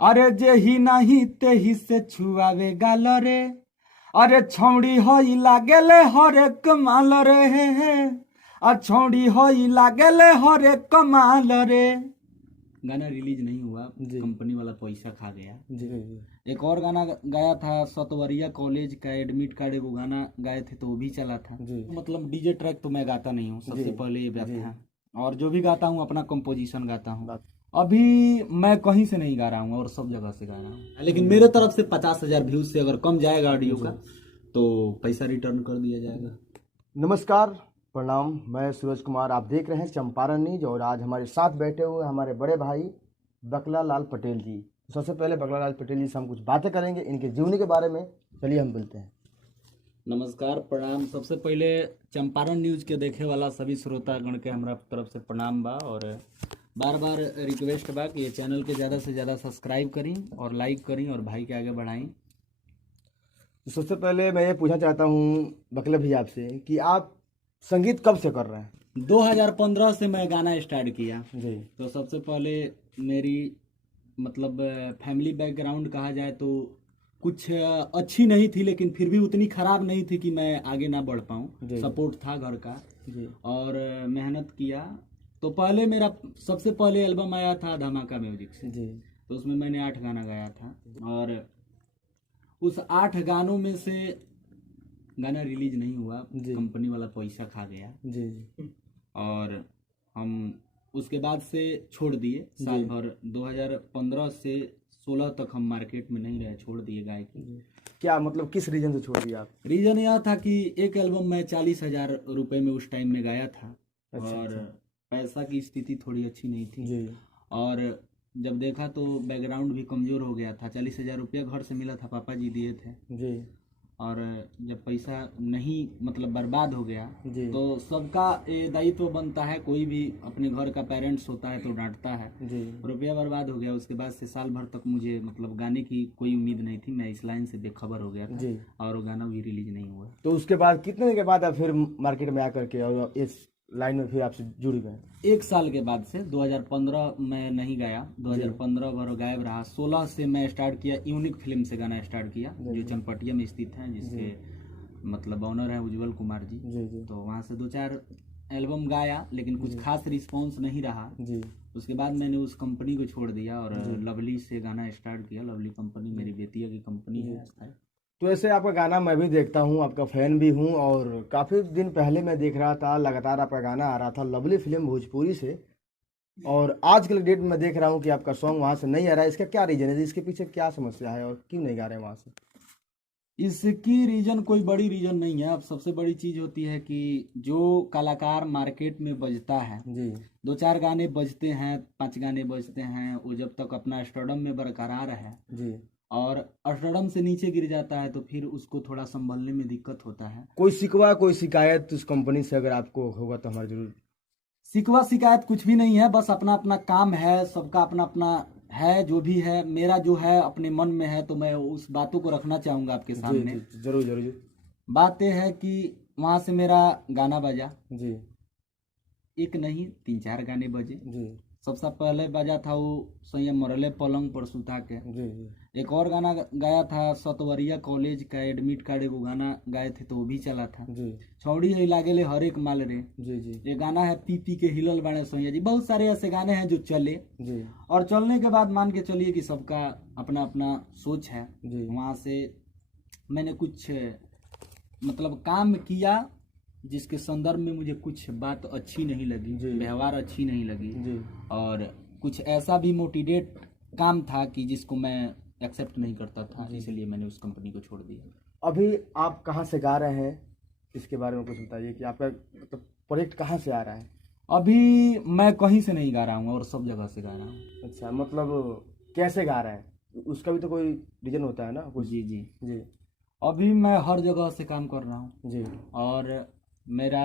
अरे जे ही नहीं ते ही से छुआवे गाल रे। अरे छौड़ी होई लागेले हरे कमाल रे। आ छौड़ी होई लागेले हरे कमाल रे। गाना रिलीज नहीं हुआ, कंपनी वाला पैसा खा गया। एक और गाना गाया था सतवरिया कॉलेज का एडमिट कार्ड, एगो गाना गाए थे तो वो भी चला था। मतलब डीजे ट्रैक तो मैं गाता नहीं हूँ, सबसे पहले ये बात है। और जो भी गाता हूँ अपना कंपोजिशन गाता हूँ। अभी मैं कहीं से नहीं गा रहा हूँ और सब जगह से गा रहा हूँ, लेकिन मेरे तरफ से 50,000 व्यूज से अगर कम जाएगा ऑडियो का तो पैसा रिटर्न कर दिया जाएगा। नमस्कार, प्रणाम। मैं सूरज कुमार, आप देख रहे हैं चंपारण न्यूज। और आज हमारे साथ बैठे हुए हमारे बड़े भाई बकला लाल पटेल जी। सबसे पहले बकला लाल पटेल जी से हम कुछ बातें करेंगे इनके जीवनी के बारे में। चलिए हम बोलते हैं। नमस्कार, प्रणाम। सबसे पहले चंपारण न्यूज के देखे वाला सभी श्रोतागण के हमारा तरफ से प्रणाम बा। और बार बार रिक्वेस्ट बा कि ये चैनल के ज़्यादा से ज़्यादा सब्सक्राइब करी और लाइक करी और भाई के आगे बढ़ाई। तो सबसे पहले मैं ये पूछना चाहता हूँ बकला भैया आपसे कि आप संगीत कब से कर रहे हैं? 2015 से मैं गाना स्टार्ट किया जी। तो सबसे पहले मेरी मतलब फैमिली बैकग्राउंड कहा जाए तो कुछ अच्छी नहीं थी, लेकिन फिर भी उतनी खराब नहीं थी कि मैं आगे ना बढ़ पाऊँ। सपोर्ट था घर का जी। और मेहनत किया। तो पहले मेरा सबसे पहले एल्बम आया था धमाका म्यूजिक से जी। तो उसमें मैंने 8 गाना गाया था और उस 8 गानों में से गाना रिलीज नहीं हुआ, कंपनी वाला पैसा खा गया। जी। और हम उसके बाद से छोड़ दिए। साल भर 2015 से 16 तक हम मार्केट में नहीं रहे, छोड़ दिए गायकी। क्या मतलब किस रीजन से छोड़ दिया आप? रीजन यह था कि एक एल्बम मैं 40,000 रुपए में उस टाइम में गाया था। और पैसा की स्थिति थोड़ी अच्छी नहीं थी जी। और जब देखा तो बैकग्राउंड भी कमज़ोर हो गया था। 40,000 रुपया घर से मिला था, पापा जी दिए थे जी। और जब पैसा नहीं मतलब बर्बाद हो गया जी। तो सबका ये दायित्व बनता है, कोई भी अपने घर का पेरेंट्स होता है तो डांटता है। जी। रुपया बर्बाद हो गया। उसके बाद से साल भर तक मुझे मतलब गाने की कोई उम्मीद नहीं थी, मैं इस लाइन से बेखबर हो गया था। जी। और वो गाना भी रिलीज नहीं हुआ। तो उसके बाद कितने दिन के बाद आप फिर मार्केट में आकर के और इस लाइन में फिर आपसे जुड़ गए? 1 साल के बाद से 2015 में नहीं गाया, 2015 भर गायब रहा। 16 से मैं स्टार्ट किया, यूनिक फिल्म से गाना स्टार्ट किया जो चनपटिया में स्थित है, जिसके मतलब ऑनर है उज्जवल कुमार जी। तो वहाँ से 2-4 एल्बम गाया, लेकिन कुछ खास रिस्पॉन्स नहीं रहा। उसके बाद मैंने उस कंपनी को छोड़ दिया और लवली से गाना स्टार्ट किया। लवली कंपनी मेरी बेतिया की कंपनी है। तो ऐसे आपका गाना मैं भी देखता हूँ, आपका फैन भी हूँ। और काफ़ी दिन पहले मैं देख रहा था, लगातार आपका गाना आ रहा था लवली फिल्म भोजपुरी से। और आज के डेट में मैं देख रहा हूँ कि आपका सॉन्ग वहाँ से नहीं आ रहा है। इसका क्या रीज़न है? इसके पीछे क्या समस्या है और क्यों नहीं गा रहे हैं वहाँ से? इसकी रीजन कोई बड़ी रीजन नहीं है। अब सबसे बड़ी चीज होती है कि जो कलाकार मार्केट में बजता है, जी। 2-4 गाने बजते हैं, 5 गाने बजते हैं, वो जब तक अपना स्टारडम में बरकरार है जी। और स्टारडम से नीचे गिर जाता है तो फिर उसको थोड़ा संभलने में दिक्कत होता है। कोई शिकवा कोई शिकायत उस कंपनी से अगर आपको होगा तो हमारे जरूर। शिकवा शिकायत कुछ भी नहीं है, बस अपना अपना काम है, सबका अपना अपना है। जो भी है मेरा जो है अपने मन में है तो मैं उस बातों को रखना चाहूँगा आपके सामने। जरूर जरूर। बात यह है कि वहाँ से मेरा गाना बजा, जी। एक नहीं 3-4 गाने बजे। जी। सबसे पहले बजा था वो संयम मरले पलंग पर सुता के। जी। जी। एक और गाना गाया था सतवरिया कॉलेज का एडमिट कार्ड, एगो गाना गाए थे तो वो भी चला था। जी। छौड़ी है लागेले हर एक माल रे। जी। जी। ये गाना है पी पी के हिलल बाणे सोया जी। बहुत सारे ऐसे गाने हैं जो चले जी। और चलने के बाद मान के चलिए कि सबका अपना अपना सोच है। जी। वहाँ से मैंने कुछ मतलब काम किया जिसके संदर्भ में मुझे कुछ बात अच्छी नहीं लगी, व्यवहार अच्छी नहीं लगी। और कुछ ऐसा भी मोटिवेट काम था कि जिसको मैं एक्सेप्ट नहीं करता था, इसलिए मैंने उस कंपनी को छोड़ दिया। अभी आप कहाँ से गा रहे हैं, इसके बारे में कुछ बताइए कि आपका मतलब प्रोजेक्ट कहाँ से आ रहा है? अभी मैं कहीं से नहीं गा रहा हूँ और सब जगह से गा रहा हूँ। अच्छा, मतलब कैसे गा रहे हैं? उसका भी तो कोई रीजन होता है ना कुछ? जी जी जी। अभी मैं हर जगह से काम कर रहा हूँ जी। और मेरा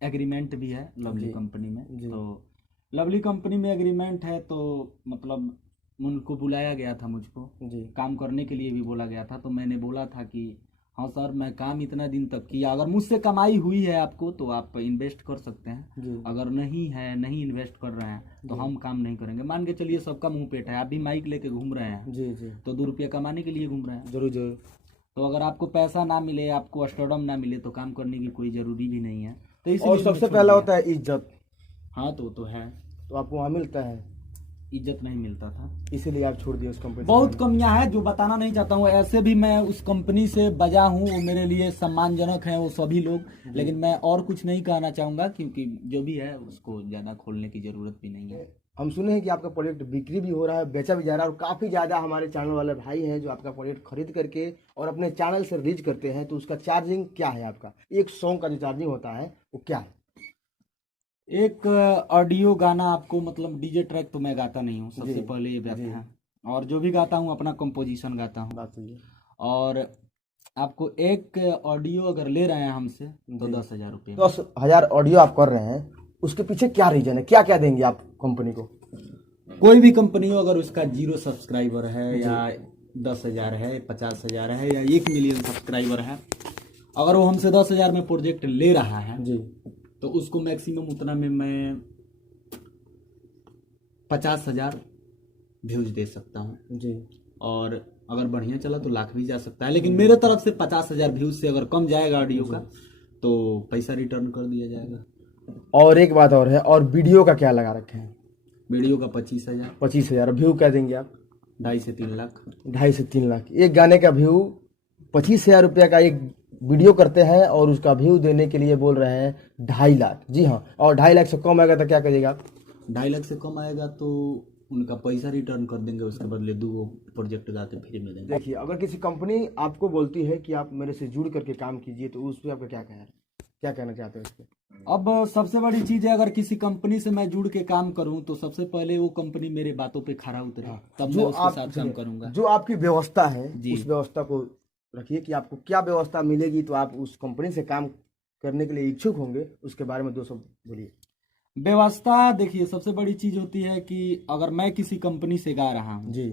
एग्रीमेंट भी है लवली कंपनी में। तो लवली कंपनी में एग्रीमेंट है तो मतलब उनको बुलाया गया था मुझको, काम करने के लिए भी बोला गया था। तो मैंने बोला था कि हाँ सर, मैं काम इतना दिन तक किया, अगर मुझसे कमाई हुई है आपको तो आप इन्वेस्ट कर सकते हैं। जी अगर नहीं है, नहीं इन्वेस्ट कर रहे हैं तो हम काम नहीं करेंगे। मान के चलिए सबका मुंह पेट है, आप भी माइक लेके घूम रहे हैं जी जी, तो 2 रुपया कमाने के लिए घूम रहे हैं। जरूर जरूर। तो अगर आपको पैसा ना मिले, आपको स्टोडम ना मिले तो काम करने की कोई जरूरी भी नहीं है। तो और इसीलिए मैं सबसे छोड़ पहला दिया। होता है इज्जत, हाँ तो है, तो आपको वहाँ मिलता है, इज्जत नहीं मिलता था। इसीलिए आप छोड़ दिए उस कंपनी से बहुत जाना। कमियां हैं जो बताना नहीं चाहता हूँ। ऐसे भी मैं उस कंपनी से बजा हूँ, वो मेरे लिए सम्मानजनक हैं वो सभी लोग, लेकिन मैं और कुछ नहीं कहना चाहूंगा क्योंकि जो भी है उसको ज्यादा खोलने की जरूरत भी नहीं है। हम सुने हैं कि आपका प्रोडक्ट बिक्री भी हो रहा है, बेचा भी जा रहा है, और काफ़ी ज़्यादा हमारे चैनल वाले भाई हैं जो आपका प्रोडक्ट खरीद करके और अपने चैनल से रिलीज करते हैं। तो उसका चार्जिंग क्या है आपका, एक सॉन्ग का जो चार्जिंग होता है वो क्या है? एक ऑडियो गाना आपको, मतलब डीजे ट्रैक तो मैं गाता नहीं हूँ, सबसे जी, पहले ये बात जी। है। और जो भी गाता हूँ अपना कंपोजिशन गाता हूँ। बात सही है। और आपको एक ऑडियो अगर ले रहे हैं हमसे तो जी। 10,000 रुपये। 10,000 ऑडियो आप कर रहे हैं, उसके पीछे क्या रीजन है, क्या क्या देंगे आप कंपनी को? कोई भी कंपनी हो, अगर उसका 0 सब्सक्राइबर है या 10,000 है, 50,000 है या 1 मिलियन सब्सक्राइबर है, अगर वो हमसे 10,000 में प्रोजेक्ट ले रहा है जी तो उसको मैक्सिमम उतना में मैं 50,000 व्यूज दे सकता हूँ। जी। और अगर बढ़िया चला तो लाख भी जा सकता है, लेकिन मेरे तरफ से 50,000 व्यूज से अगर कम जाएगा ऑडियो का तो पैसा रिटर्न कर दिया जाएगा। और एक बात और है, और वीडियो का क्या लगा रखे हैं? वीडियो का 25,000। 25,000 व्यू क्या देंगे आप? 2.5 से 3 लाख। 2.5 से 3 लाख एक गाने का व्यू, 25,000 रुपया का एक वीडियो करते हैं और उसका व्यू देने के लिए बोल रहे हैं 2.5 लाख। जी हाँ, और 2.5 लाख से कम आएगा तो क्या करिएगा आप? 2.5 लाख से कम आएगा तो उनका पैसा रिटर्न कर देंगे, उसके बदले 2 प्रोजेक्ट गा के फ्री में देंगे। देखिए, अगर किसी कंपनी आपको बोलती है कि आप मेरे से जुड़ करके काम कीजिए तो उस पर आपका क्या कहना चाहते हैं उस पर? अब सबसे बड़ी चीज है, अगर किसी कंपनी से मैं जुड़ के काम करूं तो सबसे पहले वो कंपनी मेरे बातों पे खरा उतरे, तब मैं उसके साथ काम करूंगा। जो आपकी व्यवस्था है जी। उस व्यवस्था को रखिए कि आपको क्या व्यवस्था मिलेगी, तो आप उस कंपनी से काम करने के लिए इच्छुक होंगे, उसके बारे में 2 शब्द बोलिए। व्यवस्था देखिए, सबसे बड़ी चीज होती है कि अगर मैं किसी कंपनी से गा रहा हूँ जी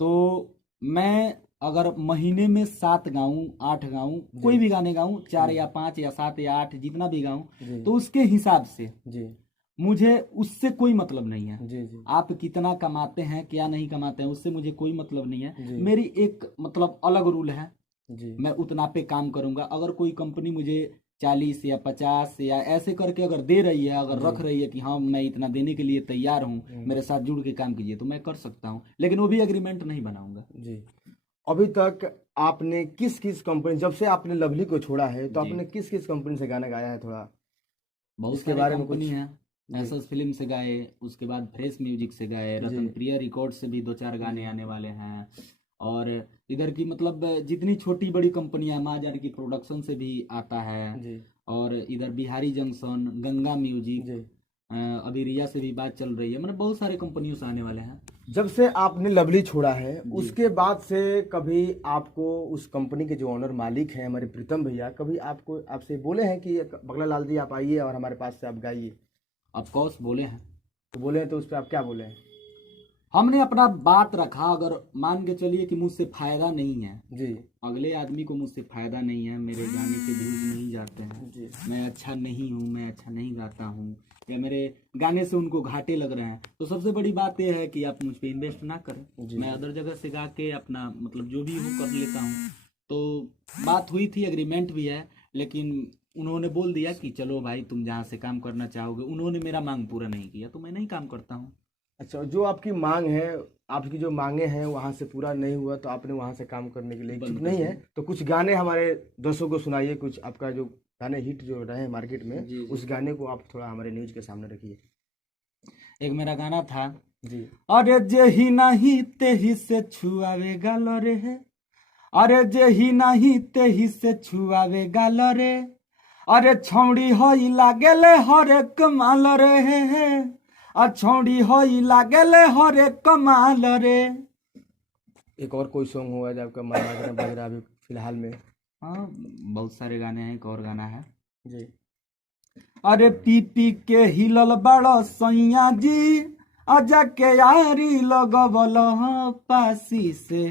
तो मैं अगर महीने में 7 गाऊं, 8 गाऊं, कोई भी गाने गाऊं, 4 या 5 या 7 या 8 जितना भी गाऊं, जी तो उसके हिसाब से जी मुझे उससे कोई मतलब नहीं है। जी जी आप कितना कमाते हैं, क्या नहीं कमाते हैं, उससे मुझे कोई मतलब नहीं है। जी। मेरी एक मतलब अलग रूल है, जी मैं उतना पे काम करूंगा। अगर कोई कंपनी मुझे 40 या 50 या ऐसे करके अगर दे रही है, अगर रख रही है कि हाँ मैं इतना देने के लिए तैयार हूँ, मेरे साथ जुड़ के काम कीजिए, तो मैं कर सकता हूँ, लेकिन वो भी एग्रीमेंट नहीं बनाऊंगा। जी। अभी तक आपने किस किस कंपनी, जब से आपने लवली को छोड़ा है तो जी। आपने किस किस कंपनी से गाना गाया है, थोड़ा बहुत इसके सारे बारे में कंपनी कुछ? हैं। एसएस फिल्म से गाए, उसके बाद फ्रेश म्यूजिक से गाए, रतन प्रिया रिकॉर्ड से भी 2-4 गाने आने वाले हैं। और इधर की मतलब जितनी छोटी बड़ी कंपनियां, माँ जानकी प्रोडक्शन से भी आता है। जी और इधर बिहारी जंक्शन, गंगा म्यूजिक, जी। अभी रिया से भी बात चल रही है, मतलब बहुत सारे कंपनियों से आने वाले हैं। जब से आपने लवली छोड़ा है उसके बाद से कभी आपको उस कंपनी के जो ओनर मालिक हैं हमारे प्रीतम भैया, कभी आपसे बोले हैं कि बगला लाल जी आप आइए और हमारे पास से आप गाइए? ऑफ कोर्स बोले हैं। तो बोले हैं, तो उस पर आप क्या बोले हैं? हमने अपना बात रखा। अगर मान के चलिए कि मुझसे फायदा नहीं है, जी अगले आदमी को मुझसे फायदा नहीं है, मेरे गाने के व्यूज नहीं जाते हैं, जी मैं अच्छा नहीं हूँ, मैं अच्छा नहीं गाता हूँ, या मेरे गाने से उनको घाटे लग रहे हैं, तो सबसे बड़ी बात यह है कि आप मुझ पे इन्वेस्ट ना करें। मैं अदर जगह से गा के अपना मतलब जो भी हूँ कर लेता हूँ। तो बात हुई थी, एग्रीमेंट भी है, लेकिन उन्होंने बोल दिया कि चलो भाई तुम जहाँ से काम करना चाहोगे। उन्होंने मेरा मांग पूरा नहीं किया तो मैं नहीं काम करता हूँ। अच्छा, जो आपकी मांग है, आपकी जो मांगे हैं वहाँ से पूरा नहीं हुआ तो आपने वहाँ से काम करने के लिए इच्छुक नहीं है, तो कुछ गाने हमारे दर्शकों को सुनाइए। कुछ आपका जो गाने हिट जो रहे मार्केट में, जी। उस गाने को आप थोड़ा हमारे न्यूज के सामने रखिए। एक मेरा गाना था, जी अरे जेही नहीं तेही से छुआवे गाल रे है, अरे जेही नहीं तेही से छुआवे गाल रे, अरे छौड़ी होई लागेले हरे कमाल रे है, आ छौड़ी होई लागेले हरे कमाल रे। एक और कोई सॉन्ग हुआ जो आपका मन में बज रहा अभी फिलहाल में? हाँ, बहुत सारे गाने हैं। एक और गाना है, जी अरे पी पी के हिलल बड़ सैया जी, अजा के यारी लगवल पासी से,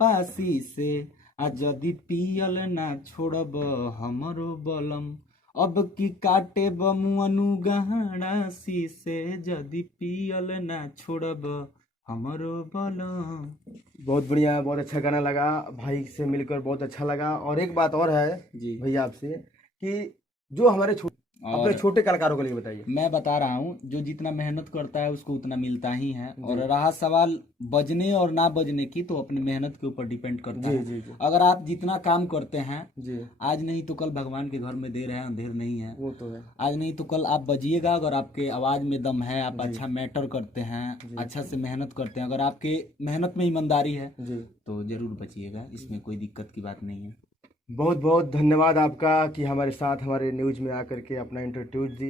पासी से, आ जदि पियल ना छोड़ब हमरो बलम, अब की काटे बमुअनु गहड़ासी से, जदि पियल ना छोड़ब हमरो बलम। बहुत बढ़िया, बहुत अच्छा गाना लगा भाई से मिलकर, बहुत अच्छा लगा। और एक बात और है जी। भैया आपसे कि जो हमारे अपने छोटे कलाकारों के लिए बताइए। मैं बता रहा हूँ, जो जितना मेहनत करता है उसको उतना मिलता ही है। और रहा सवाल बजने और ना बजने की, तो अपनी मेहनत के ऊपर डिपेंड करता जी है। जी जी अगर आप जितना काम करते हैं, जी, आज नहीं तो कल भगवान के घर में देर है अंधेर नहीं है। वो तो है। आज नहीं तो कल आप बजिएगा, अगर आपके आवाज में दम है, आप अच्छा मैटर करते हैं, अच्छा से मेहनत करते हैं, अगर आपके मेहनत में ईमानदारी है, जी, तो जरूर बचिएगा, इसमें कोई दिक्कत की बात नहीं है। बहुत बहुत धन्यवाद आपका कि हमारे साथ हमारे न्यूज़ में आकर के अपना इंटरव्यू दी।